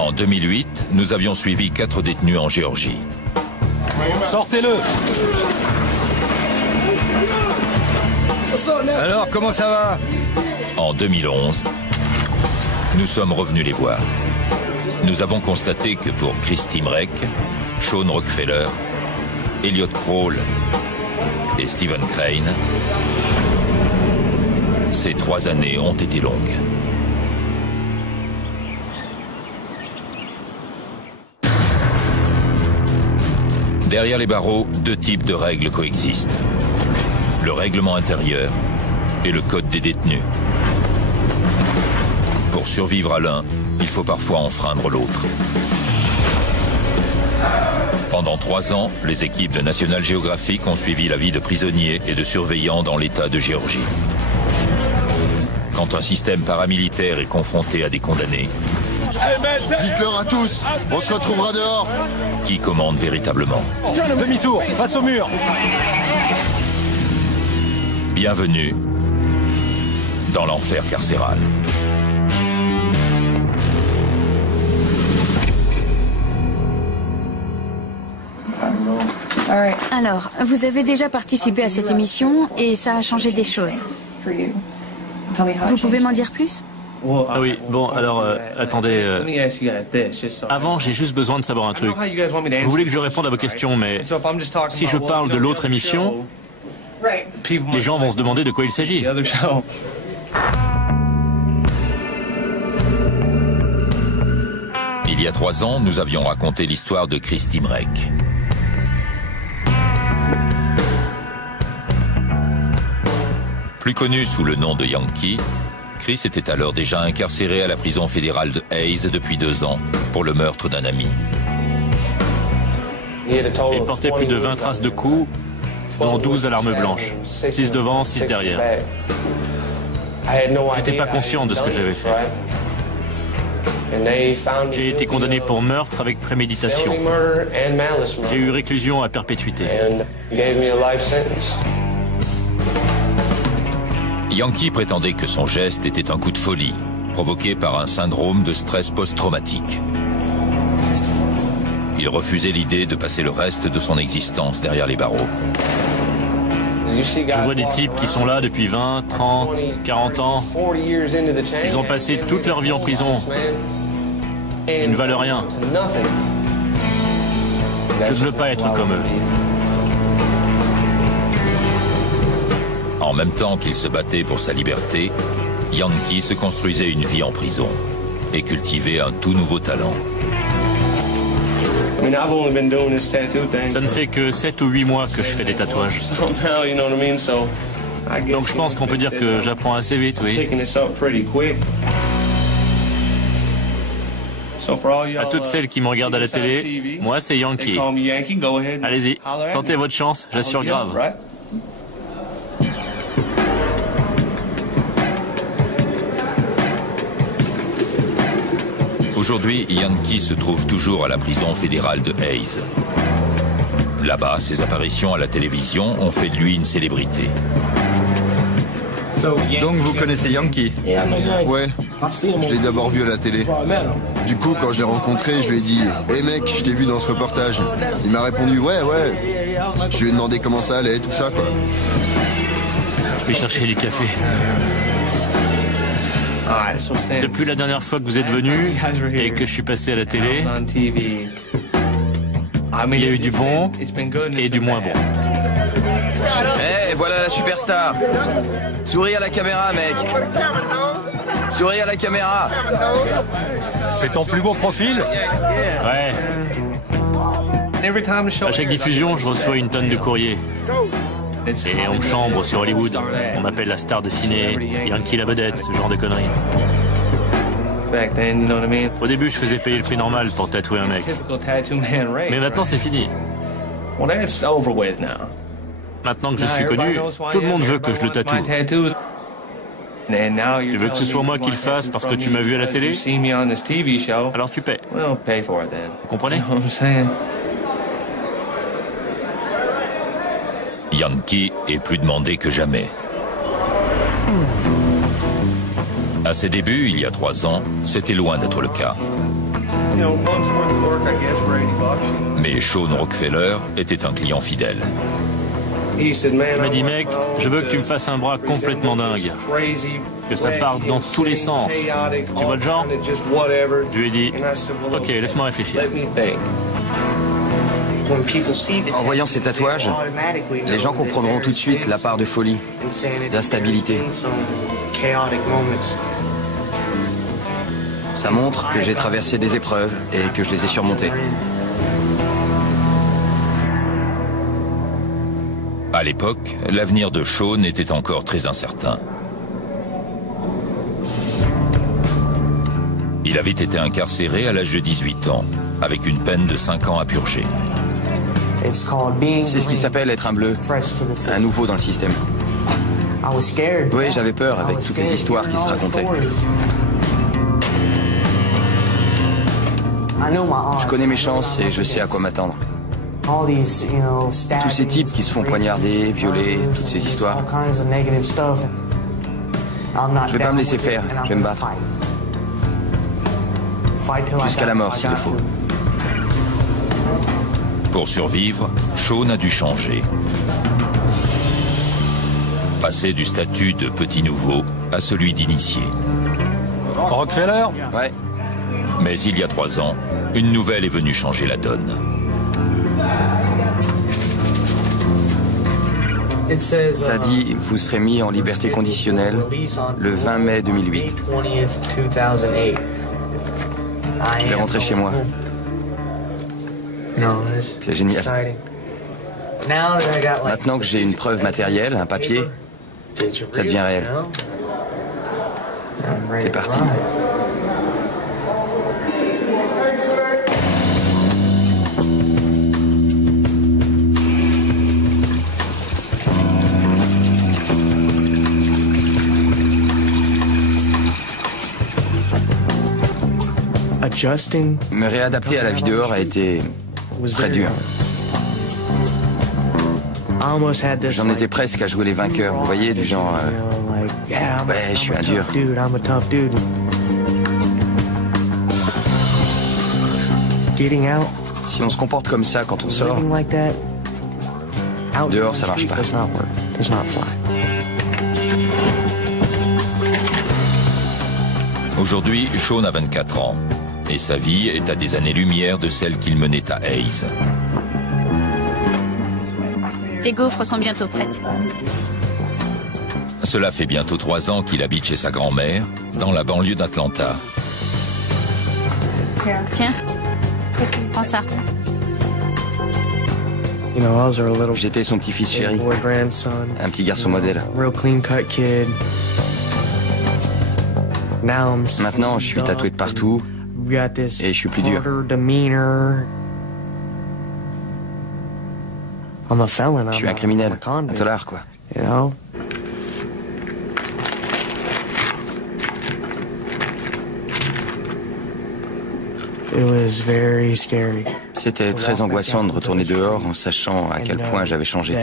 En 2008, nous avions suivi 4 détenus en Géorgie. Sortez-le! Alors, comment ça va? En 2011, nous sommes revenus les voir. Nous avons constaté que pour Chris Timrek, Sean Rockefeller, Elliot Kroll et Stephen Crane, ces 3 années ont été longues. Derrière les barreaux, 2 types de règles coexistent. Le règlement intérieur et le code des détenus. Pour survivre à l'un, il faut parfois enfreindre l'autre. Pendant 3 ans, les équipes de National Geographic ont suivi la vie de prisonniers et de surveillants dans l'État de Géorgie. Quand un système paramilitaire est confronté à des condamnés, dites-leur à tous, on se retrouvera dehors. Qui commande véritablement? Demi-tour, face au mur. Bienvenue dans l'enfer carcéral. Alors, vous avez déjà participé à cette émission et ça a changé des choses. Vous pouvez m'en dire plus? Ah oui, bon, alors, attendez. Avant, j'ai juste besoin de savoir un truc. Vous voulez que je réponde à vos questions, mais si je parle de l'autre émission, les gens vont se demander de quoi il s'agit. Il y a 3 ans, nous avions raconté l'histoire de Chris Timrek. Plus connu sous le nom de Yankee, Chris était alors déjà incarcéré à la prison fédérale de Hayes depuis 2 ans pour le meurtre d'un ami. Il portait plus de 20 traces de coups, dont 12 à l'arme blanche, 6 devant, 6 derrière. J'étais pas conscient de ce que j'avais fait. J'ai été condamné pour meurtre avec préméditation. J'ai eu réclusion à perpétuité. Yankee prétendait que son geste était un coup de folie, provoqué par un syndrome de stress post-traumatique. Il refusait l'idée de passer le reste de son existence derrière les barreaux. Je vois des types qui sont là depuis 20, 30, 40 ans. Ils ont passé toute leur vie en prison. Ils ne valent rien. Je ne veux pas être comme eux. En même temps qu'il se battait pour sa liberté, Yankee se construisait une vie en prison et cultivait un tout nouveau talent. Ça ne fait que 7 ou 8 mois que je fais des tatouages. Donc je pense qu'on peut dire que j'apprends assez vite, oui. À toutes celles qui me regardent à la télé, moi c'est Yankee. Allez-y, tentez votre chance, j'assure grave. Aujourd'hui, Yankee se trouve toujours à la prison fédérale de Hayes. Là-bas, ses apparitions à la télévision ont fait de lui une célébrité. Donc vous connaissez Yankee? Ouais, je l'ai d'abord vu à la télé. Du coup, quand je l'ai rencontré, je lui ai dit « Hey mec, je t'ai vu dans ce reportage ». Il m'a répondu « Ouais, ouais ». Je lui ai demandé comment ça allait, tout ça quoi. Je vais chercher du café. Depuis la dernière fois que vous êtes venu et que je suis passé à la télé, il y a eu du bon et du moins bon. Eh, voilà la superstar. Souris à la caméra, mec. Souris à la caméra. C'est ton plus beau profil? Ouais. À chaque diffusion, je reçois une tonne de courriers. Et on me chambre sur Hollywood. On m'appelle la star de ciné, Yankee la vedette, ce genre de conneries. Au début, je faisais payer le prix normal pour tatouer un mec. Mais maintenant, c'est fini. Maintenant que je suis connu, tout le monde veut que je le tatoue. Tu veux que ce soit moi qui le fasse parce que tu m'as vu à la télé? Alors tu paies. Vous comprenez? Yankee est plus demandé que jamais. À ses débuts, il y a 3 ans, c'était loin d'être le cas. Mais Shawn Rockefeller était un client fidèle. Il m'a dit, mec, je veux que tu me fasses un bras complètement dingue. Que ça parte dans tous les sens. Tu vois le genre? Je lui ai dit, ok, laisse-moi réfléchir. En voyant ces tatouages, les gens comprendront tout de suite la part de folie, d'instabilité. Ça montre que j'ai traversé des épreuves et que je les ai surmontées. À l'époque, l'avenir de Shawn était encore très incertain. Il avait été incarcéré à l'âge de 18 ans, avec une peine de 5 ans à purger. C'est ce qui s'appelle être un bleu, un nouveau dans le système. Oui, j'avais peur avec toutes les histoires qui se racontaient. Je connais mes chances et je sais à quoi m'attendre. Tous ces types qui se font poignarder, violer, toutes ces histoires. Je vais pas me laisser faire, je vais me battre. Jusqu'à la mort s'il le faut. Pour survivre, Shawn a dû changer. Passer du statut de petit nouveau à celui d'initié. Rockefeller? Ouais. Mais il y a 3 ans, une nouvelle est venue changer la donne. Ça dit, vous serez mis en liberté conditionnelle le 20 mai 2008. Je vais rentrer chez moi. C'est génial. Maintenant que j'ai une preuve matérielle, un papier, ça devient réel. C'est parti. Me réadapter à la vie dehors a été très dur. J'en étais presque à jouer les vainqueurs, vous voyez, du genre... ouais, je suis un dur. Si on se comporte comme ça quand on sort, dehors ça marche pas. Aujourd'hui, Shawn a 24 ans. Et sa vie est à des années-lumière de celle qu'il menait à Hayes. Tes gaufres sont bientôt prêtes. Cela fait bientôt 3 ans qu'il habite chez sa grand-mère, dans la banlieue d'Atlanta. Tiens, prends ça. J'étais son petit-fils chéri, un petit garçon modèle. Maintenant, je suis tatoué de partout et je suis plus dur. Je suis un criminel, un tolard, quoi. C'était très angoissant de retourner dehors en sachant à quel point j'avais changé.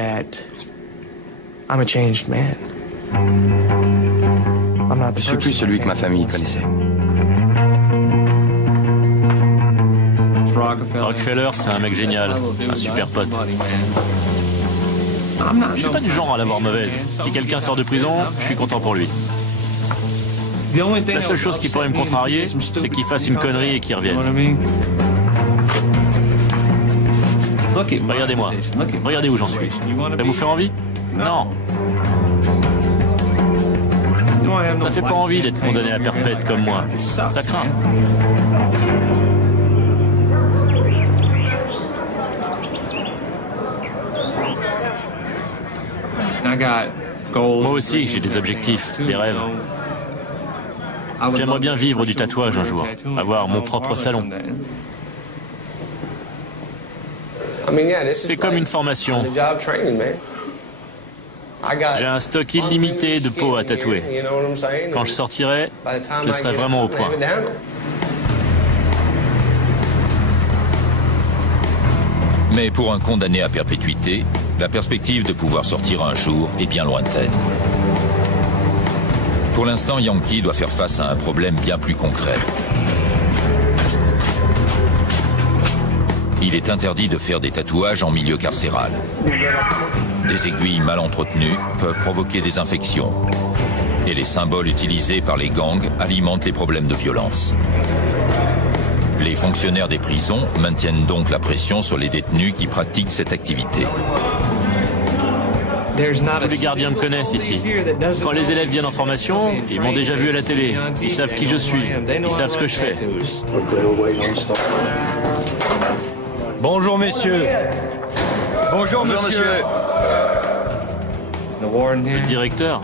Je suis plus celui que ma famille connaissait. Rockefeller, c'est un mec génial, un super pote. Je suis pas du genre à l'avoir mauvaise. Si quelqu'un sort de prison, je suis content pour lui. La seule chose qui pourrait me contrarier, c'est qu'il fasse une connerie et qu'il revienne. Regardez-moi. Regardez où j'en suis. Ça vous fait envie? Non. Ça fait pas envie d'être condamné à perpète comme moi. Ça craint. Moi aussi, j'ai des objectifs, des rêves. J'aimerais bien vivre du tatouage un jour, avoir mon propre salon. C'est comme une formation. J'ai un stock illimité de peau à tatouer. Quand je sortirai, je serai vraiment au point. Mais pour un condamné à perpétuité, la perspective de pouvoir sortir un jour est bien lointaine. Pour l'instant, Yankee doit faire face à un problème bien plus concret. Il est interdit de faire des tatouages en milieu carcéral. Des aiguilles mal entretenues peuvent provoquer des infections. Et les symboles utilisés par les gangs alimentent les problèmes de violence. Les fonctionnaires des prisons maintiennent donc la pression sur les détenus qui pratiquent cette activité. Tous les gardiens me connaissent ici. Quand les élèves viennent en formation, ils m'ont déjà vu à la télé. Ils savent qui je suis. Ils savent ce que je fais. Bonjour, messieurs. Bonjour, monsieur. Le directeur,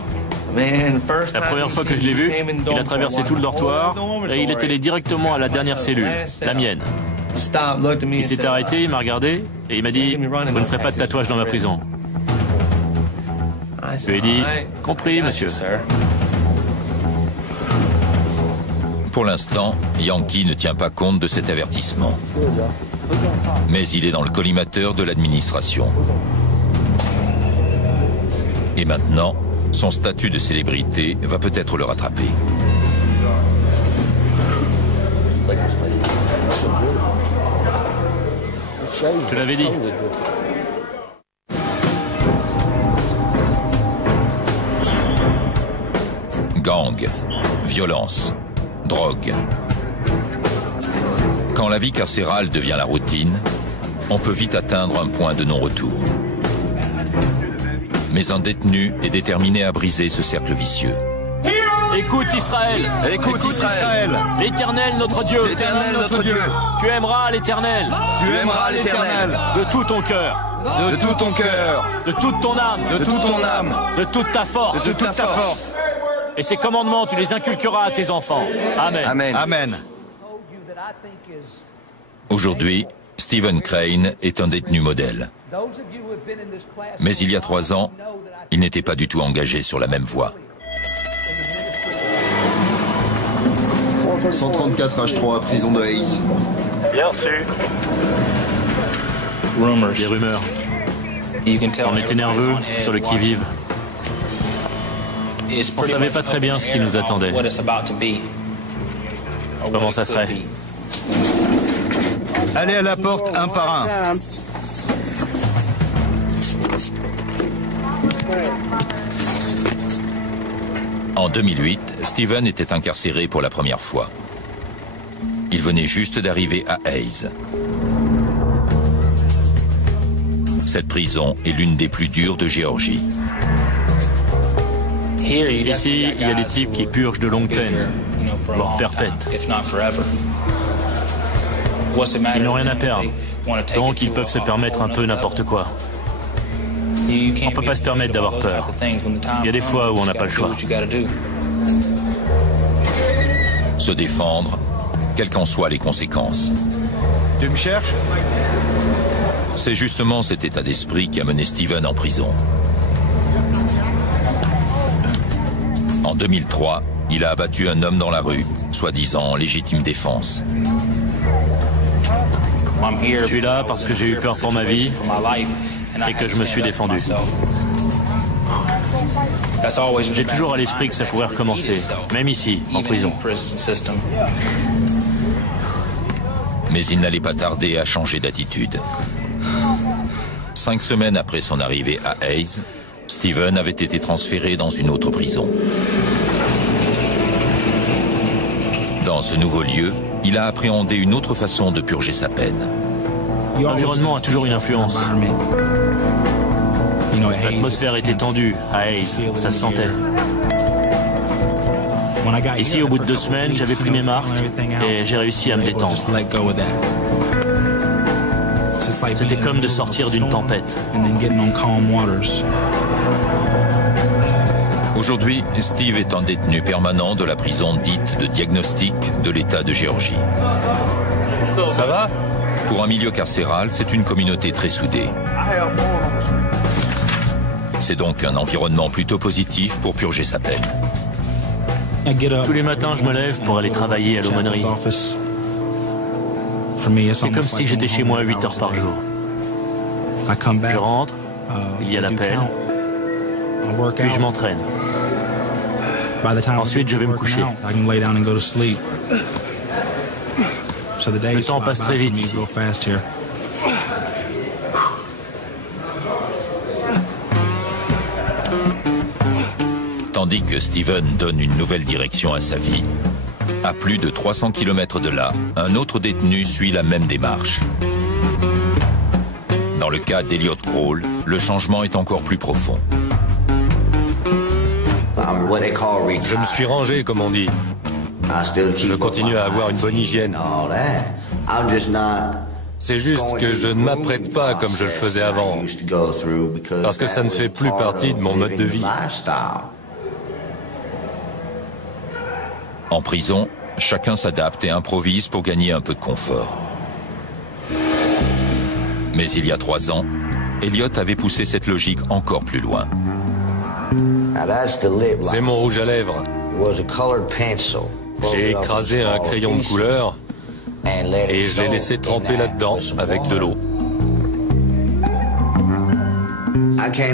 la première fois que je l'ai vu, il a traversé tout le dortoir et il est allé directement à la dernière cellule, la mienne. Il s'est arrêté, il m'a regardé et il m'a dit « Vous ne ferez pas de tatouage dans ma prison ». Je lui ai dit « Compris, monsieur ». Pour l'instant, Yankee ne tient pas compte de cet avertissement. Mais il est dans le collimateur de l'administration. Et maintenant, son statut de célébrité va peut-être le rattraper. Je l'avais dit. Gang, violence, drogue. Quand la vie carcérale devient la routine, on peut vite atteindre un point de non-retour. Mais un détenu est déterminé à briser ce cercle vicieux. Écoute Israël. Écoute Israël. L'Éternel notre Dieu. L'Éternel notre Dieu. Tu aimeras l'Éternel. Tu aimeras l'Éternel. De tout ton cœur. De tout ton cœur. De toute ton âme. De toute ton âme. De toute ta force. De toute ta force. Et ces commandements, tu les inculqueras à tes enfants. Amen. Amen. Amen. Aujourd'hui, Stephen Crane est un détenu modèle. Mais il y a 3 ans, il n'était pas du tout engagé sur la même voie. 134 H3, prison de Hayes. Bien reçu. Des rumeurs. On était nerveux, sur le qui-vive. On ne savait pas très bien ce qui nous attendait. Comment ça serait? Allez à la porte un par un. En 2008, Stephen était incarcéré pour la première fois. Il venait juste d'arriver à Hayes. Cette prison est l'une des plus dures de Géorgie. Ici, il y a des types qui purgent de longues peines, voire perpètes. Ils n'ont rien à perdre, donc ils peuvent se permettre un peu n'importe quoi. On ne peut pas se permettre d'avoir peur. Il y a des fois où on n'a pas le choix. Se défendre, quelles qu'en soient les conséquences. Tu me cherches? C'est justement cet état d'esprit qui a mené Stephen en prison. En 2003, il a abattu un homme dans la rue, soi-disant en légitime défense. Je suis là parce que j'ai eu peur pour ma vie et que je me suis défendu. J'ai toujours à l'esprit que ça pourrait recommencer, même ici, en prison. Mais il n'allait pas tarder à changer d'attitude. 5 semaines après son arrivée à Hayes, Stephen avait été transféré dans une autre prison. Dans ce nouveau lieu, il a appréhendé une autre façon de purger sa peine. L'environnement a toujours une influence. L'atmosphère était tendue à Hayes, ça se sentait. Ici, au bout de 2 semaines, j'avais pris mes marques et j'ai réussi à me détendre. C'était comme de sortir d'une tempête. Aujourd'hui, Steve est un détenu permanent de la prison dite de diagnostic de l'État de Géorgie. Ça va? Pour un milieu carcéral, c'est une communauté très soudée. C'est donc un environnement plutôt positif pour purger sa peine. Tous les matins, je me lève pour aller travailler à l'aumônerie. C'est comme si j'étais chez moi 8 heures par jour. Je rentre, il y a l'appel, puis je m'entraîne. Ensuite, je vais me coucher. Le temps passe très vite ici. Tandis que Steven donne une nouvelle direction à sa vie, à plus de 300 km de là, un autre détenu suit la même démarche. Dans le cas d'Elliot Krol, le changement est encore plus profond. Je me suis rangé, comme on dit. Je continue à avoir une bonne hygiène. C'est juste que je ne m'apprête pas comme je le faisais avant, parce que ça ne fait plus partie de mon mode de vie. En prison, chacun s'adapte et improvise pour gagner un peu de confort. Mais il y a 3 ans, Elliot avait poussé cette logique encore plus loin. C'est mon rouge à lèvres. J'ai écrasé un crayon de couleur et je l'ai laissé tremper là-dedans avec de l'eau.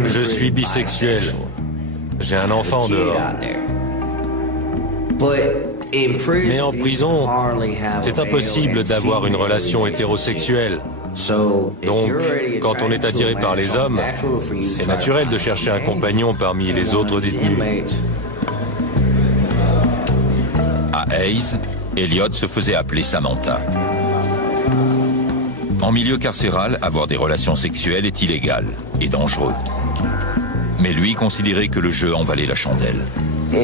Je suis bisexuel. J'ai un enfant dehors. Mais en prison, c'est impossible d'avoir une relation hétérosexuelle. Donc, quand on est attiré par les hommes, c'est naturel de chercher un compagnon parmi les autres détenus. À Hayes, Elliot se faisait appeler Samantha. En milieu carcéral, avoir des relations sexuelles est illégal et dangereux. Mais lui considérait que le jeu en valait la chandelle.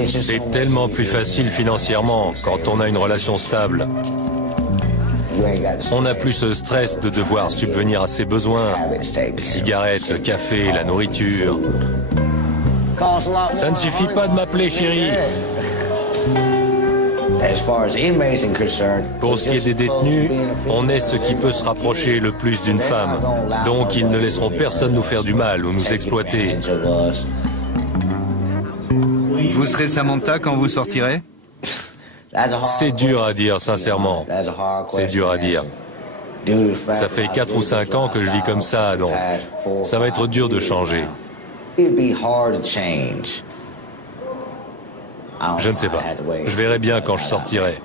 C'est tellement plus facile financièrement quand on a une relation stable. On n'a plus ce stress de devoir subvenir à ses besoins. Les cigarettes, le café, la nourriture. Ça ne suffit pas de m'appeler chérie. Pour ce qui est des détenus, on est ce qui peut se rapprocher le plus d'une femme. Donc ils ne laisseront personne nous faire du mal ou nous exploiter. Vous serez Samantha quand vous sortirez? C'est dur à dire, sincèrement. C'est dur à dire. Ça fait 4 ou 5 ans que je vis comme ça, donc ça va être dur de changer. Je ne sais pas. Je verrai bien quand je sortirai.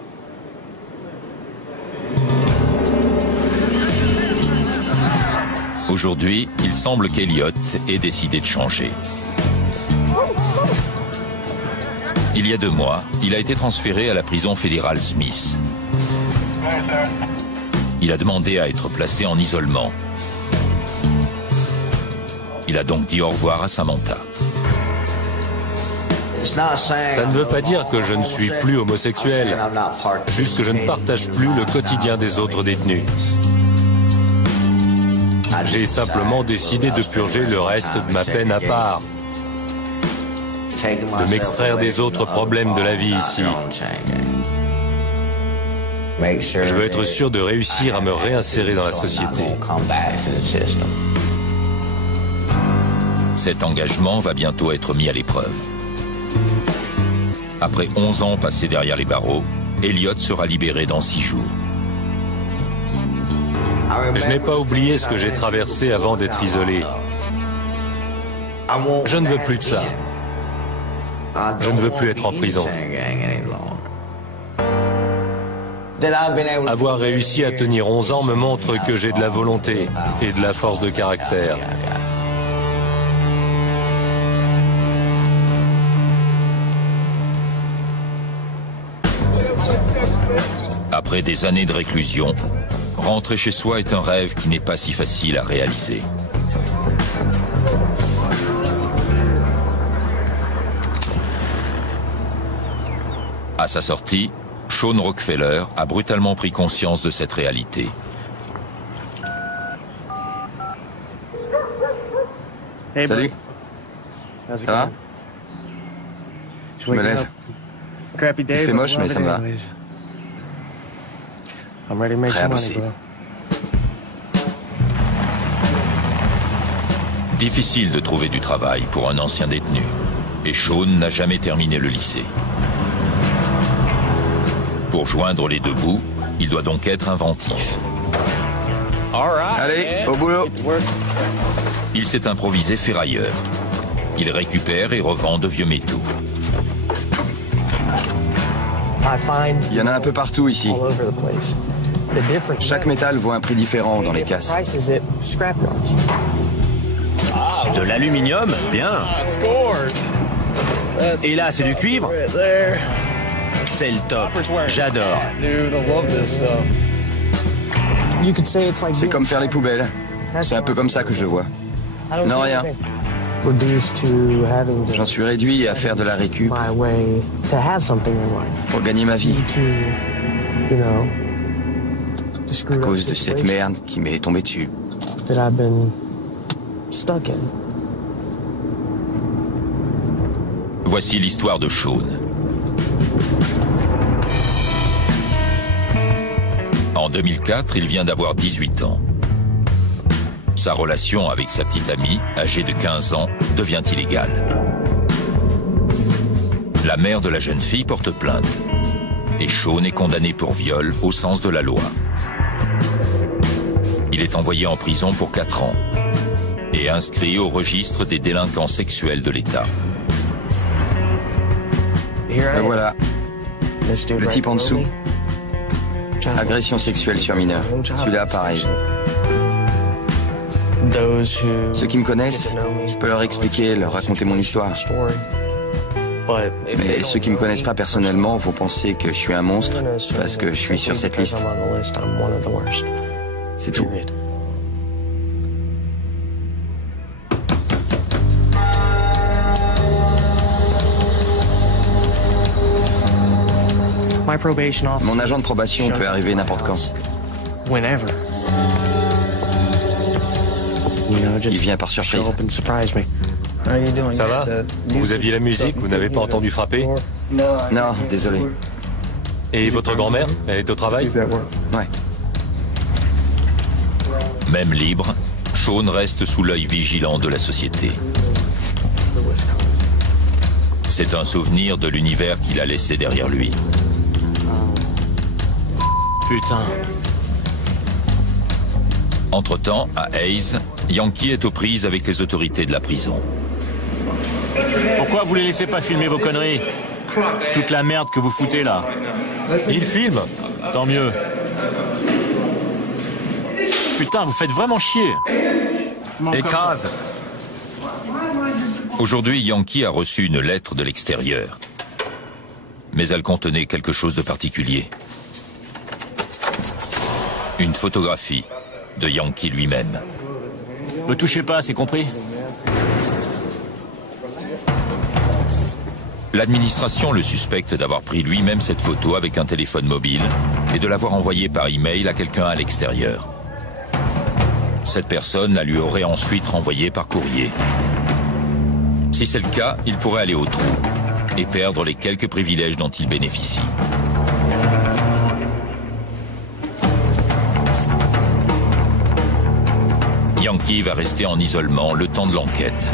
Aujourd'hui, il semble qu'Elliot ait décidé de changer. Il y a 2 mois, il a été transféré à la prison fédérale Smith. Il a demandé à être placé en isolement. Il a donc dit au revoir à Samantha. Ça ne veut pas dire que je ne suis plus homosexuel, juste que je ne partage plus le quotidien des autres détenus. J'ai simplement décidé de purger le reste de ma peine à part, de m'extraire des autres problèmes de la vie ici. Je veux être sûr de réussir à me réinsérer dans la société. Cet engagement va bientôt être mis à l'épreuve. Après 11 ans passés derrière les barreaux, Elliot sera libéré dans 6 jours. Je n'ai pas oublié ce que j'ai traversé avant d'être isolé. Je ne veux plus de ça. Je ne veux plus être en prison. Avoir réussi à tenir 11 ans me montre que j'ai de la volonté et de la force de caractère. Après des années de réclusion, rentrer chez soi est un rêve qui n'est pas si facile à réaliser. À sa sortie, Sean Rockefeller a brutalement pris conscience de cette réalité. Salut. Ça va? Je me lève. Il fait moche, mais ça me va. Prêt à bosser. Difficile de trouver du travail pour un ancien détenu. Et Sean n'a jamais terminé le lycée. Pour joindre les 2 bouts, il doit donc être inventif. Allez, au boulot. Il s'est improvisé ferrailleur. Il récupère et revend de vieux métaux. Il y en a un peu partout ici. Chaque métal vaut un prix différent dans les casses. De l'aluminium? Bien. Et là, c'est du cuivre. C'est le top. J'adore. C'est comme faire les poubelles. C'est un peu comme ça que je le vois. Non, rien. J'en suis réduit à faire de la récup pour gagner ma vie. À cause de cette merde qui m'est tombée dessus. Voici l'histoire de Sean. En 2004, il vient d'avoir 18 ans. Sa relation avec sa petite amie, âgée de 15 ans, devient illégale. La mère de la jeune fille porte plainte. Et Sean est condamné pour viol au sens de la loi. Il est envoyé en prison pour 4 ans et inscrit au registre des délinquants sexuels de l'État. Ben voilà, le type en dessous. Agression sexuelle sur mineur. Celui-là, pareil. Ceux qui me connaissent, je peux leur expliquer, leur raconter mon histoire. Mais ceux qui me connaissent pas personnellement vont penser que je suis un monstre parce que je suis sur cette liste. C'est tout. Mon agent de probation peut arriver n'importe quand. Il vient par surprise. Ça va? Vous aviez la musique, vous n'avez pas entendu frapper? Non, désolé. Et votre grand-mère, elle est au travail? Ouais. Même libre, Sean reste sous l'œil vigilant de la société. C'est un souvenir de l'univers qu'il a laissé derrière lui. Putain. Entre-temps, à Hayes, Yankee est aux prises avec les autorités de la prison. Pourquoi vous les laissez pas filmer vos conneries? Toute la merde que vous foutez là. Il filme. Tant mieux. Putain, vous faites vraiment chier. Écrase. Aujourd'hui, Yankee a reçu une lettre de l'extérieur. Mais elle contenait quelque chose de particulier. Une photographie de Yankee lui-même. Me touchez pas, c'est compris? L'administration le suspecte d'avoir pris lui-même cette photo avec un téléphone mobile et de l'avoir envoyée par email à quelqu'un à l'extérieur. Cette personne la lui aurait ensuite renvoyée par courrier. Si c'est le cas, il pourrait aller au trou et perdre les quelques privilèges dont il bénéficie. Yankee va rester en isolement le temps de l'enquête.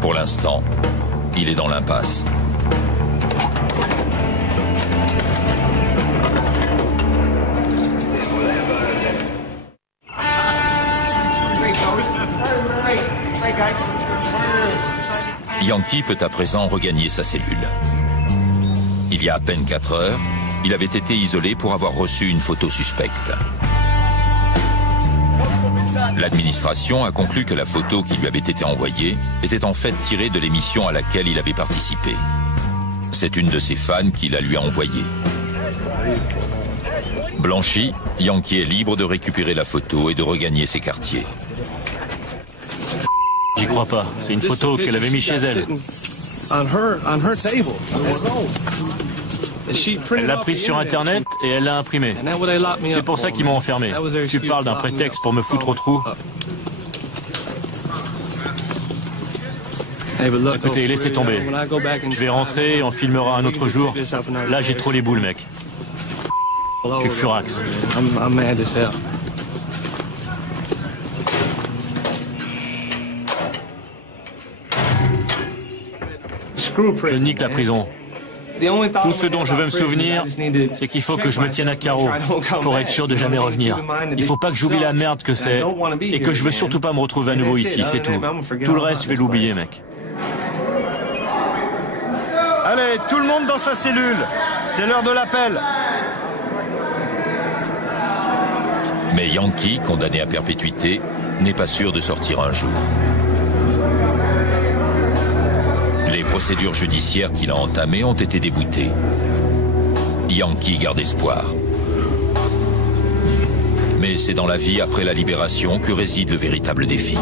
Pour l'instant, il est dans l'impasse. Yankee peut à présent regagner sa cellule. Il y a à peine 4 heures, il avait été isolé pour avoir reçu une photo suspecte. L'administration a conclu que la photo qui lui avait été envoyée était en fait tirée de l'émission à laquelle il avait participé. C'est une de ses fans qui la lui a envoyée. Blanchi, Yankee est libre de récupérer la photo et de regagner ses quartiers. J'y crois pas. C'est une photo qu'elle avait mise chez elle. Elle l'a prise sur Internet et elle l'a imprimée. C'est pour ça qu'ils m'ont enfermé. Tu parles d'un prétexte pour me foutre au trou? Écoutez, laissez tomber. Je vais rentrer et on filmera un autre jour. Là, j'ai trop les boules, mec. Je suis furax. Je nique la prison. Tout ce dont je veux me souvenir, c'est qu'il faut que je me tienne à carreau pour être sûr de jamais revenir. Il faut pas que j'oublie la merde que c'est et que je veux surtout pas me retrouver à nouveau ici, c'est tout. Tout le reste, je vais l'oublier, mec. Allez, tout le monde dans sa cellule. C'est l'heure de l'appel. Mais Yankee, condamné à perpétuité, n'est pas sûr de sortir un jour. procédures judiciaires qu'il a entamées ont été déboutées. Yankee garde espoir. Mais c'est dans la vie après la libération que réside le véritable défi.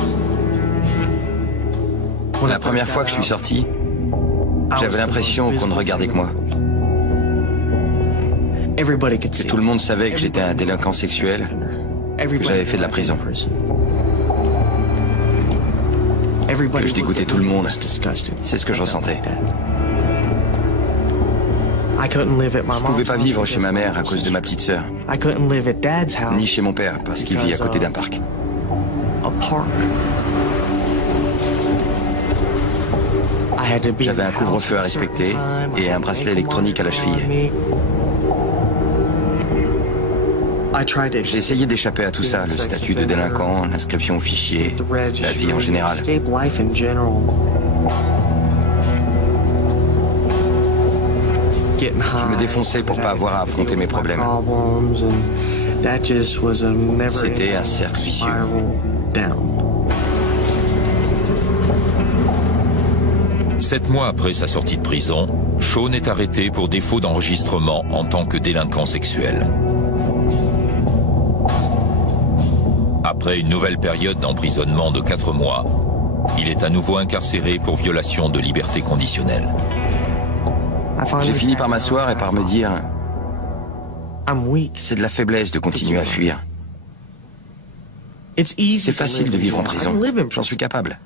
La première fois que je suis sorti, j'avais l'impression qu'on ne regardait que moi. Que tout le monde savait que j'étais un délinquant sexuel, que j'avais fait de la prison. Que je dégoûtais tout le monde. C'est ce que je ressentais. Je pouvais pas vivre chez ma mère à cause de ma petite sœur, ni chez mon père parce qu'il vit à côté d'un parc. J'avais un couvre-feu à respecter et un bracelet électronique à la cheville. J'ai essayé d'échapper à tout ça, le statut de délinquant, l'inscription au fichier, la vie en général. Je me défonçais pour pas avoir à affronter mes problèmes. C'était un cercle vicieux. 7 mois après sa sortie de prison, Shaun est arrêté pour défaut d'enregistrement en tant que délinquant sexuel. Après une nouvelle période d'emprisonnement de 4 mois, il est à nouveau incarcéré pour violation de liberté conditionnelle. J'ai fini par m'asseoir et par me dire « C'est de la faiblesse de continuer à fuir. C'est facile de vivre en prison. J'en suis capable. »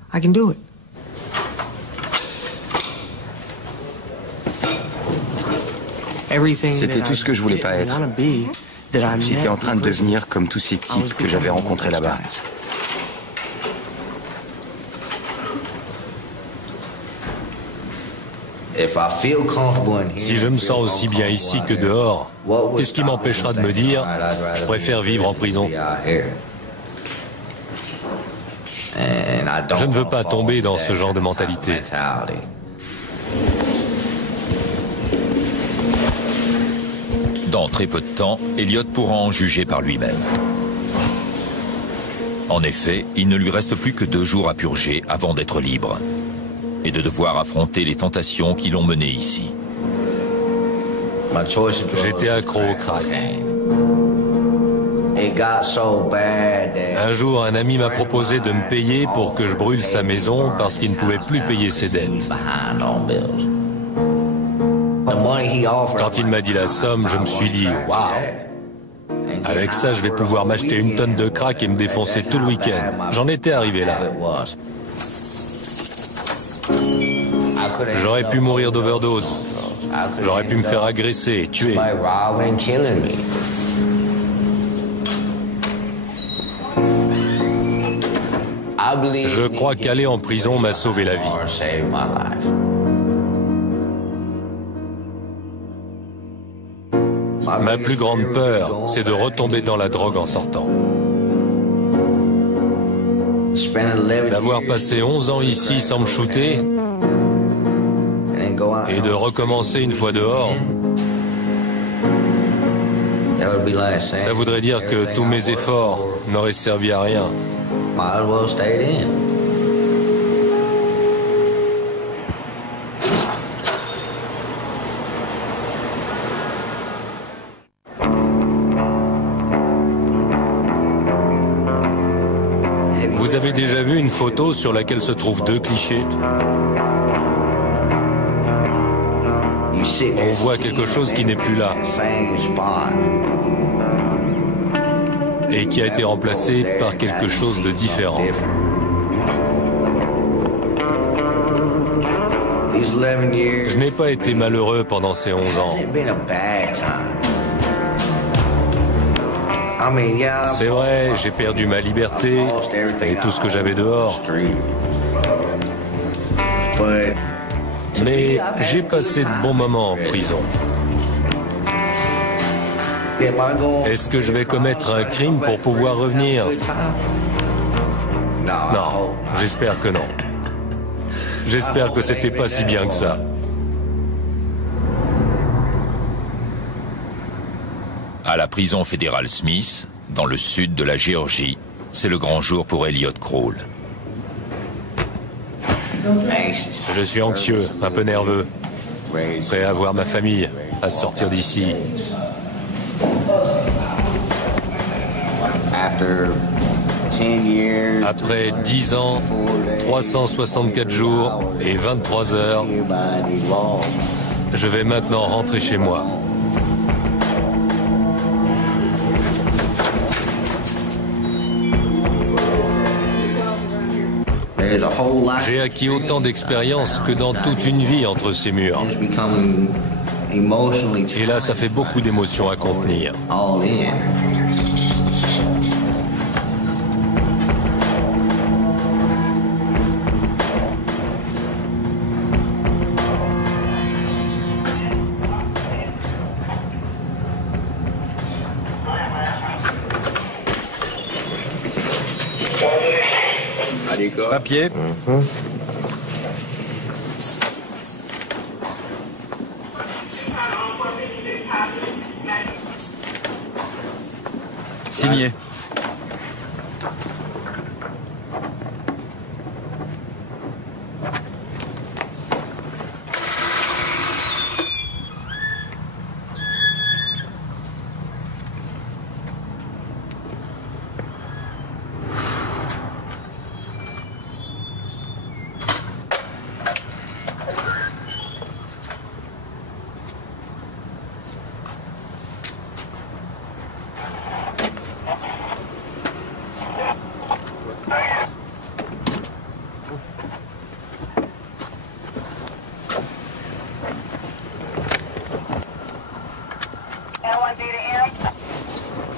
C'était tout ce que je voulais pas être. J'étais en train de devenir comme tous ces types que j'avais rencontrés là-bas. Si je me sens aussi bien ici que dehors, qu'est-ce qui m'empêchera de me dire « je préfère vivre en prison ». Je ne veux pas tomber dans ce genre de mentalité. Dans très peu de temps, Elliot pourra en juger par lui-même. En effet, il ne lui reste plus que 2 jours à purger avant d'être libre et de devoir affronter les tentations qui l'ont mené ici. J'étais accro au crack. Un jour, un ami m'a proposé de me payer pour que je brûle sa maison parce qu'il ne pouvait plus payer ses dettes. Quand il m'a dit la somme, je me suis dit « Waouh ! Avec ça, je vais pouvoir m'acheter une tonne de crack et me défoncer tout le week-end. » J'en étais arrivé là. J'aurais pu mourir d'overdose. J'aurais pu me faire agresser et tuer. Je crois qu'aller en prison m'a sauvé la vie. Ma plus grande peur, c'est de retomber dans la drogue en sortant. D'avoir passé 11 ans ici sans me shooter et de recommencer une fois dehors, ça voudrait dire que tous mes efforts n'auraient servi à rien. Vous avez déjà vu une photo sur laquelle se trouvent 2 clichés? On voit quelque chose qui n'est plus là et qui a été remplacé par quelque chose de différent. Je n'ai pas été malheureux pendant ces 11 ans. C'est vrai, j'ai perdu ma liberté et tout ce que j'avais dehors. Mais j'ai passé de bons moments en prison. Est-ce que je vais commettre un crime pour pouvoir revenir? Non, j'espère que non. J'espère que c'était pas si bien que ça. À la prison fédérale Smith, dans le sud de la Géorgie, c'est le grand jour pour Elliot Kroll. Je suis anxieux, un peu nerveux, prêt à voir ma famille, à sortir d'ici. Après 10 ans, 364 jours et 23 heures, je vais maintenant rentrer chez moi. J'ai acquis autant d'expérience que dans toute une vie entre ces murs. Et là, ça fait beaucoup d'émotions à contenir. Papier. Signé.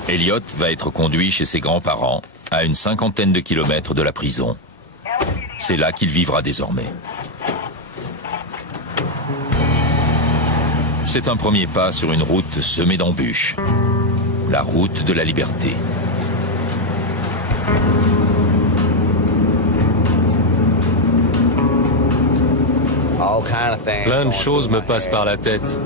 Elliot va être conduit chez ses grands-parents, à une 50aine de kilomètres de la prison. C'est là qu'il vivra désormais. C'est un premier pas sur une route semée d'embûches. La route de la liberté. Plein de choses me passent par la tête.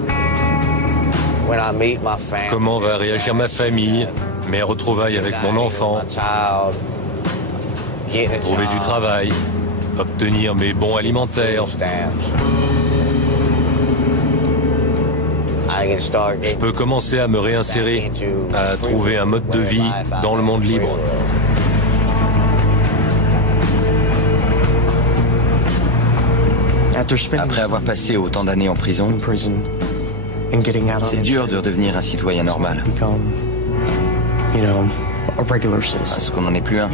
Comment va réagir ma famille, mes retrouvailles avec mon enfant, trouver du travail, obtenir mes bons alimentaires. Je peux commencer à me réinsérer, à trouver un mode de vie dans le monde libre. Après avoir passé autant d'années en prison, c'est dur de redevenir un citoyen normal. Parce qu'on n'en est plus un.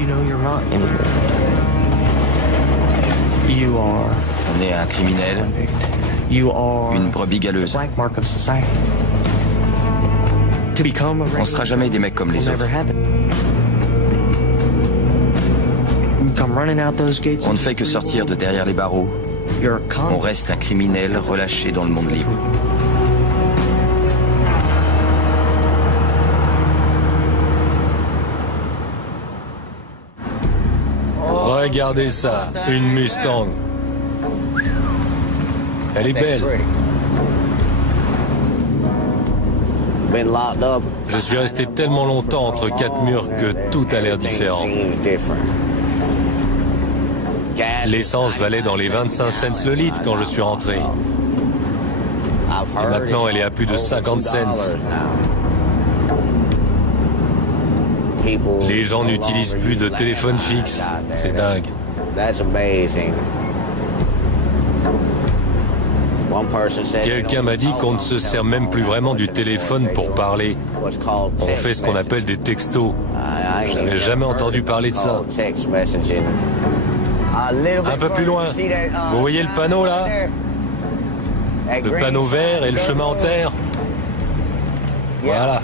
On est un criminel, une brebis galeuse. On ne sera jamais des mecs comme les autres. On ne fait que sortir de derrière les barreaux. On reste un criminel relâché dans le monde libre. Regardez ça, une Mustang. Elle est belle. Je suis resté tellement longtemps entre quatre murs que tout a l'air différent. L'essence valait dans les 25 cents le litre quand je suis rentré. Et maintenant, elle est à plus de 50 cents. Les gens n'utilisent plus de téléphone fixe. C'est dingue. Quelqu'un m'a dit qu'on ne se sert même plus vraiment du téléphone pour parler. On fait ce qu'on appelle des textos. Je n'avais jamais entendu parler de ça. Un peu plus loin. Vous voyez le panneau là? Le panneau vert et le chemin en terre. Voilà.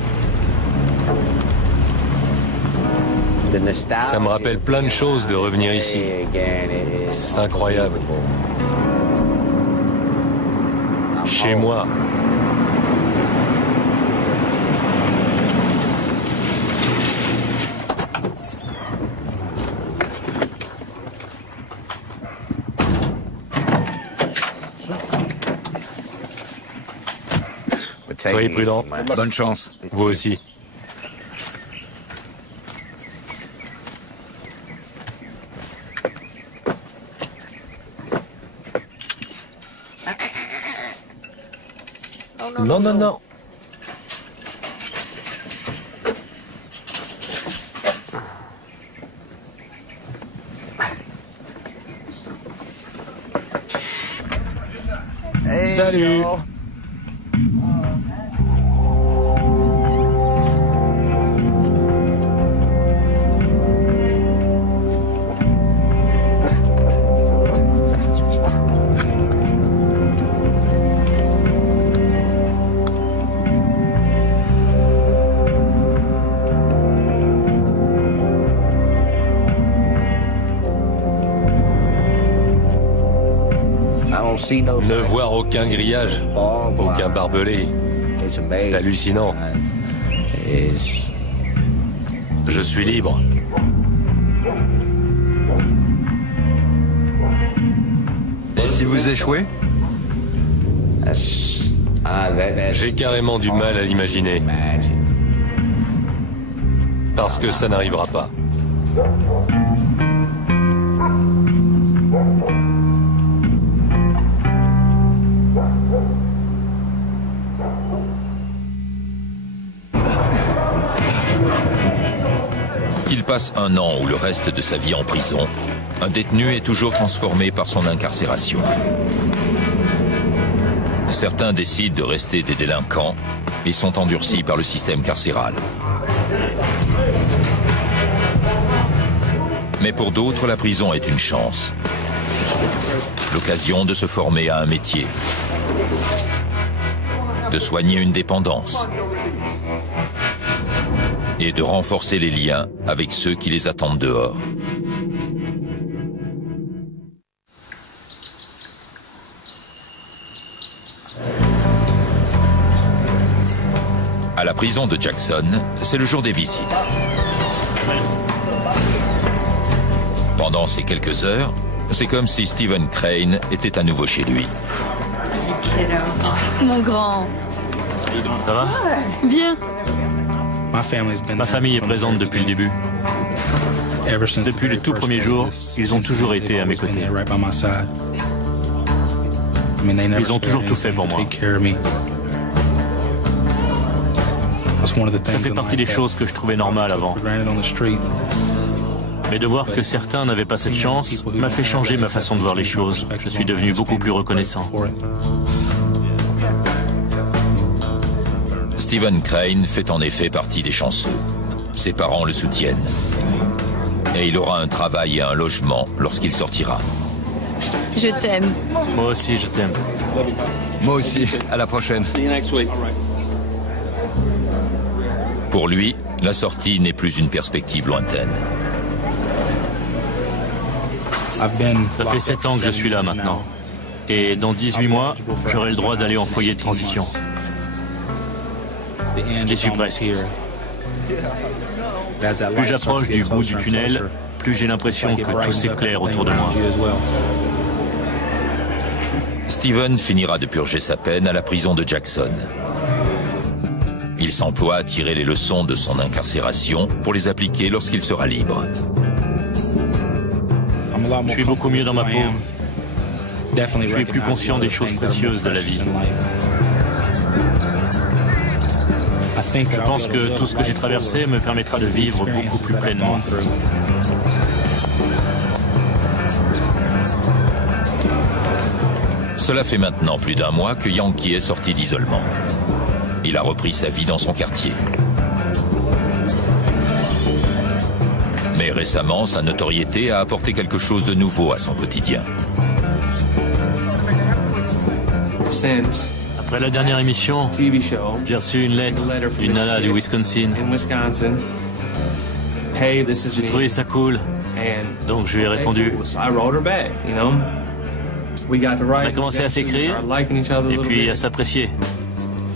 Ça me rappelle plein de choses de revenir ici. C'est incroyable. Chez moi. Soyez prudents. Bonne chance. Vous aussi. Non, non, non. Salut. Ne voir aucun grillage, aucun barbelé. C'est hallucinant. Je suis libre. Et si vous échouez? J'ai carrément du mal à l'imaginer. Parce que ça n'arrivera pas. Qu'il passe un an ou le reste de sa vie en prison, un détenu est toujours transformé par son incarcération. Certains décident de rester des délinquants et sont endurcis par le système carcéral. Mais pour d'autres, la prison est une chance. L'occasion de se former à un métier, de soigner une dépendance et de renforcer les liens avec ceux qui les attendent dehors. À la prison de Jackson, c'est le jour des visites. Pendant ces quelques heures, c'est comme si Stephen Crane était à nouveau chez lui. Mon grand. Ça va? Bien. Ma famille est présente depuis le début. Depuis le tout premier jour, ils ont toujours été à mes côtés. Ils ont toujours tout fait pour moi. Ça fait partie des choses que je trouvais normales avant. Mais de voir que certains n'avaient pas cette chance m'a fait changer ma façon de voir les choses. Je suis devenu beaucoup plus reconnaissant. Stephen Crane fait en effet partie des chanceux. Ses parents le soutiennent. Et il aura un travail et un logement lorsqu'il sortira. Je t'aime. Moi aussi, je t'aime. Moi aussi. À la prochaine. Pour lui, la sortie n'est plus une perspective lointaine. Ça fait 7 ans que je suis là maintenant. Et dans 18 mois, j'aurai le droit d'aller en foyer de transition. J'y suis presque. Plus j'approche du bout du tunnel, plus j'ai l'impression que tout s'éclaire autour de moi. Stephen finira de purger sa peine à la prison de Jackson. Il s'emploie à tirer les leçons de son incarcération pour les appliquer lorsqu'il sera libre. Je suis beaucoup mieux dans ma peau. Je suis plus conscient des choses précieuses de la vie. Je pense que tout ce que j'ai traversé me permettra de vivre beaucoup plus pleinement. Cela fait maintenant plus d'un mois que Yankee est sorti d'isolement. Il a repris sa vie dans son quartier. Mais récemment, sa notoriété a apporté quelque chose de nouveau à son quotidien. Après la dernière émission, j'ai reçu une lettre d'une nana du Wisconsin. J'ai trouvé ça cool, donc je lui ai répondu. On a commencé à s'écrire et puis à s'apprécier.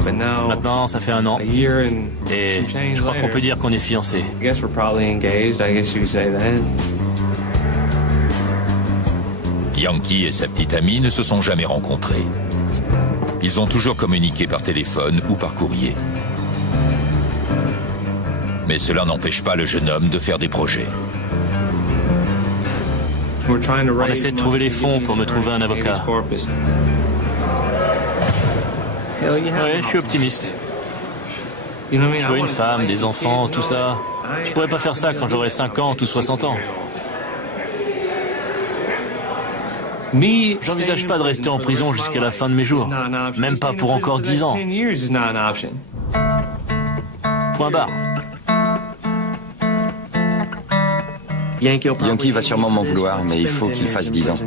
Maintenant, ça fait 1 an et je crois qu'on peut dire qu'on est fiancés. Yankee et sa petite amie ne se sont jamais rencontrés. Ils ont toujours communiqué par téléphone ou par courrier. Mais cela n'empêche pas le jeune homme de faire des projets. On essaie de trouver les fonds pour me trouver un avocat. Ouais, je suis optimiste. Je veux une femme, des enfants, tout ça. Je pourrais pas faire ça quand j'aurai 50 ou 60 ans. J'envisage pas de rester en prison jusqu'à la fin de mes jours. Même pas pour encore 10 ans. Point barre. Yankee va sûrement m'en vouloir, mais il faut qu'il fasse 10 ans.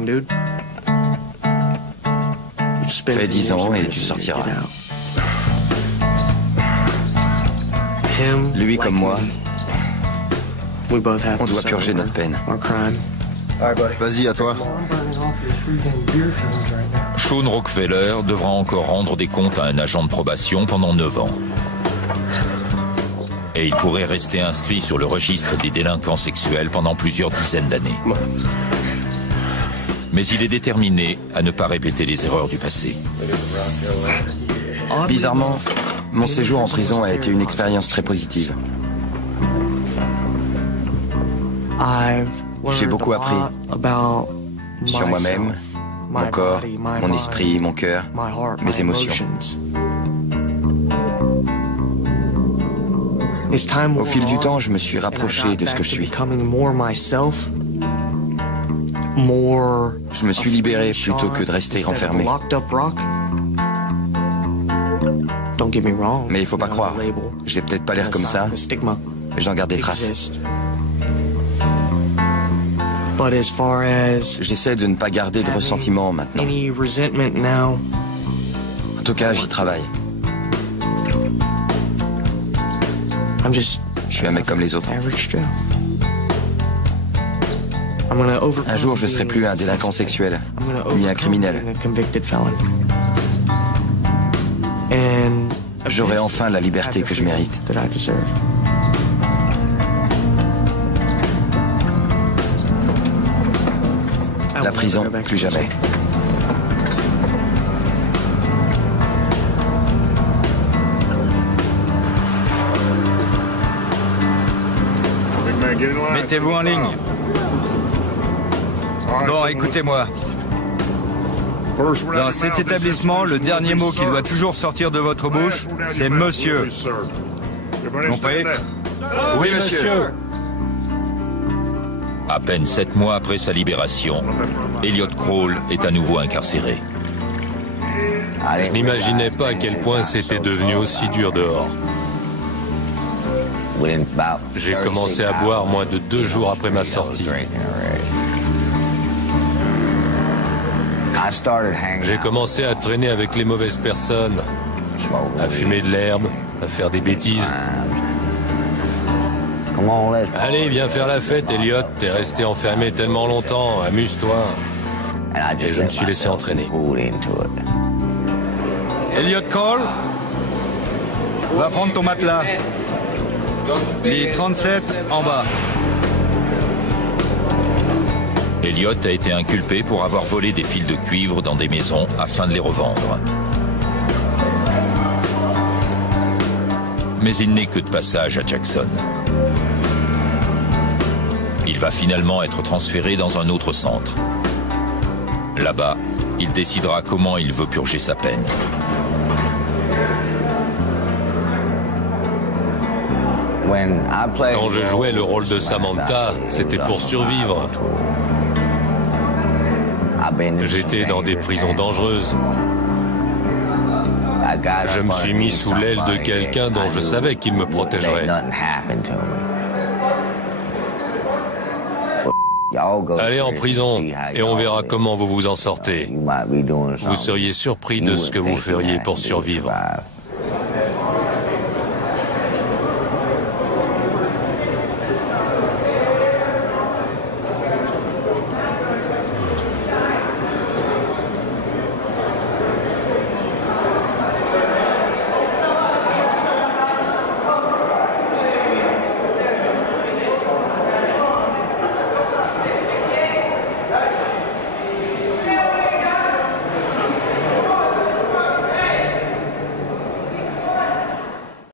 Fais 10 ans et tu sortiras. Lui comme moi, on doit purger notre peine. Vas-y, à toi. Sean Rockefeller devra encore rendre des comptes à un agent de probation pendant 9 ans. Et il pourrait rester inscrit sur le registre des délinquants sexuels pendant plusieurs dizaines d'années. Mais il est déterminé à ne pas répéter les erreurs du passé. Bizarrement, mon séjour en prison a été une expérience très positive. J'ai beaucoup appris sur moi-même, mon corps, mon esprit, mon cœur, mes émotions. Au fil du temps, je me suis rapproché de ce que je suis. Je me suis libéré plutôt que de rester enfermé. Mais il faut pas croire, j'ai peut-être pas l'air comme ça, mais j'en garde des traces. J'essaie de ne pas garder de ressentiment maintenant. En tout cas, j'y travaille. Je suis un mec comme les autres. Un jour, je serai plus un délinquant sexuel, ni un criminel. J'aurai enfin la liberté que je mérite. La prison, plus jamais. Mettez-vous en ligne. Bon, écoutez-moi. Dans cet établissement, le dernier mot qui doit toujours sortir de votre bouche, c'est monsieur. Compris? Oui, monsieur. À peine 7 mois après sa libération, Elliot Kroll est à nouveau incarcéré. Je n'imaginais pas à quel point c'était devenu aussi dur dehors. J'ai commencé à boire moins de 2 jours après ma sortie. J'ai commencé à traîner avec les mauvaises personnes, à fumer de l'herbe, à faire des bêtises. Allez, viens faire la fête, Elliot. T'es resté enfermé tellement longtemps. Amuse-toi. Et je me suis laissé entraîner. Elliot Kroll, va prendre ton matelas. Les 37 en bas. Elliot a été inculpé pour avoir volé des fils de cuivre dans des maisons afin de les revendre. Mais il n'est que de passage à Jackson. Il va finalement être transféré dans un autre centre. Là-bas, il décidera comment il veut purger sa peine. Quand je jouais le rôle de Samantha, c'était pour survivre. J'étais dans des prisons dangereuses. Je me suis mis sous l'aile de quelqu'un dont je savais qu'il me protégerait. Allez en prison et on verra comment vous vous en sortez. Vous seriez surpris de ce que vous feriez pour survivre.